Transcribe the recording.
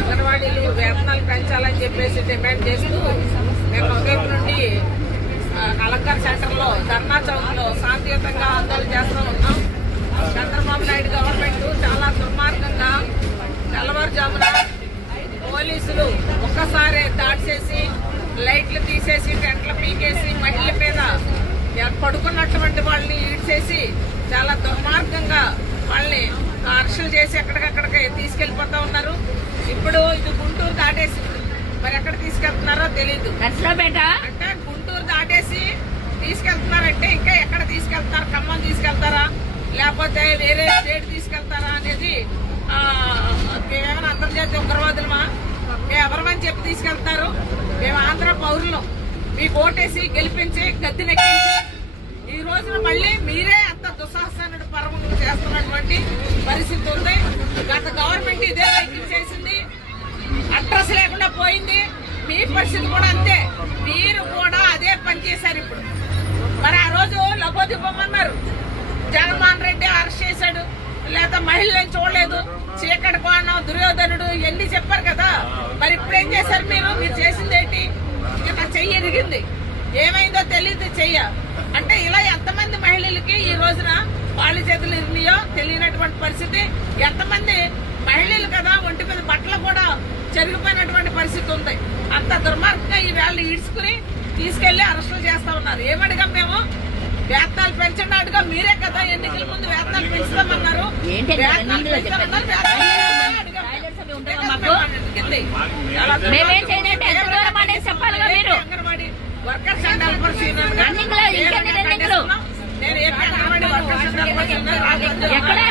అంగన్వాడీలు వేతనాలు పెంచాలని చెప్పేసి డిమాండ్ చేస్తూ మేము ఒకవైపు నుండి కలెక్టర్ సెంటర్లో ధర్నా చౌక్లో శాంతియుతంగా ఆందోళన చేస్తూ ఉన్నాం. చంద్రబాబు నాయుడు గవర్నమెంట్ చాలా దుర్మార్గంగా తెల్లవారుజామున పోలీసులు ఒక్కసారి దాడి చేసి లైట్లు తీసేసి టెంట్లు పీకేసి మహిళల మీద పడుకున్నటువంటి వాళ్ళని ఈడ్చేసి చాలా దుర్మార్గంగా వాళ్ళని అరెస్టులు చేసి ఎక్కడికక్కడికి తీసుకెళ్లిపోతా ఉన్నారు. ఇప్పుడు ఇది గుంటూరు దాటేసి మరి ఎక్కడ తీసుకెళ్తున్నారో తెలీదు. అంటే గుంటూరు దాటేసి తీసుకెళ్తున్నారంటే ఇంకా ఎక్కడ తీసుకెళ్తారు? ఖమ్మం తీసుకెళ్తారా లేకపోతే వేరే స్టేట్ తీసుకెళ్తారా అనేది మేమేమైనా అంతర్జాతీయ ఉగ్రవాదులమా? మేము ఎవరమని చెప్పి తీసుకెళ్తారు? మేము ఆంధ్ర పౌరులు మీకు ఓటేసి గెలిపించి గద్దెనెక్కించి ఈ రోజున మళ్ళీ మీరే అంత దుస్సాహసాన్ని పర్వం చేస్తున్నటువంటి పరిస్థితి ఉంది. గత గవర్నమెంట్ ఇదే వైద్యం చేసింది, అడ్రస్ లేకుండా పోయింది. మీ పరిస్థితి కూడా అంతే, మీరు కూడా అదే పని చేశారు. ఇప్పుడు మరి ఆ రోజు లబోదిబ్బమన్నారు, జగన్మోహన్ రెడ్డి అరెస్ట్ చేశాడు, లేదా మహిళలను చూడలేదు, చీకటి కోణం, దుర్యోధనుడు ఎన్ని చెప్పారు కదా. మరి ఇప్పుడు ఏం చేశారు? మీరు చేసింది ఏంటి? నా చెయ్యి ఎరిగింది, ఏమైందో తెలియదు చెయ్య అంటే ఇలా ఎంతమంది మహిళలకి ఈ రోజున వాళ్ళ చేతులు ఇరినాయో తెలియనటువంటి పరిస్థితి. ఎంతమంది మహిళలు కదా ఒంటి మీద బట్టలు కూడా చెరిగిపోయినటువంటి పరిస్థితి ఉంది. అంత దుర్మార్గంగా ఈ వేళ ఈడ్చుకుని తీసుకెళ్లి అరెస్టులు చేస్తా ఉన్నారు. ఏమడిగాం మేము? వేతనాలు పెంచండి అడిగా. మీరే కదా ఎన్నికల ముందు వేతనాలు పెంచుతామన్నారు. Anganwadi workers and helpers union నేను AP Anganwadi workers and helpers union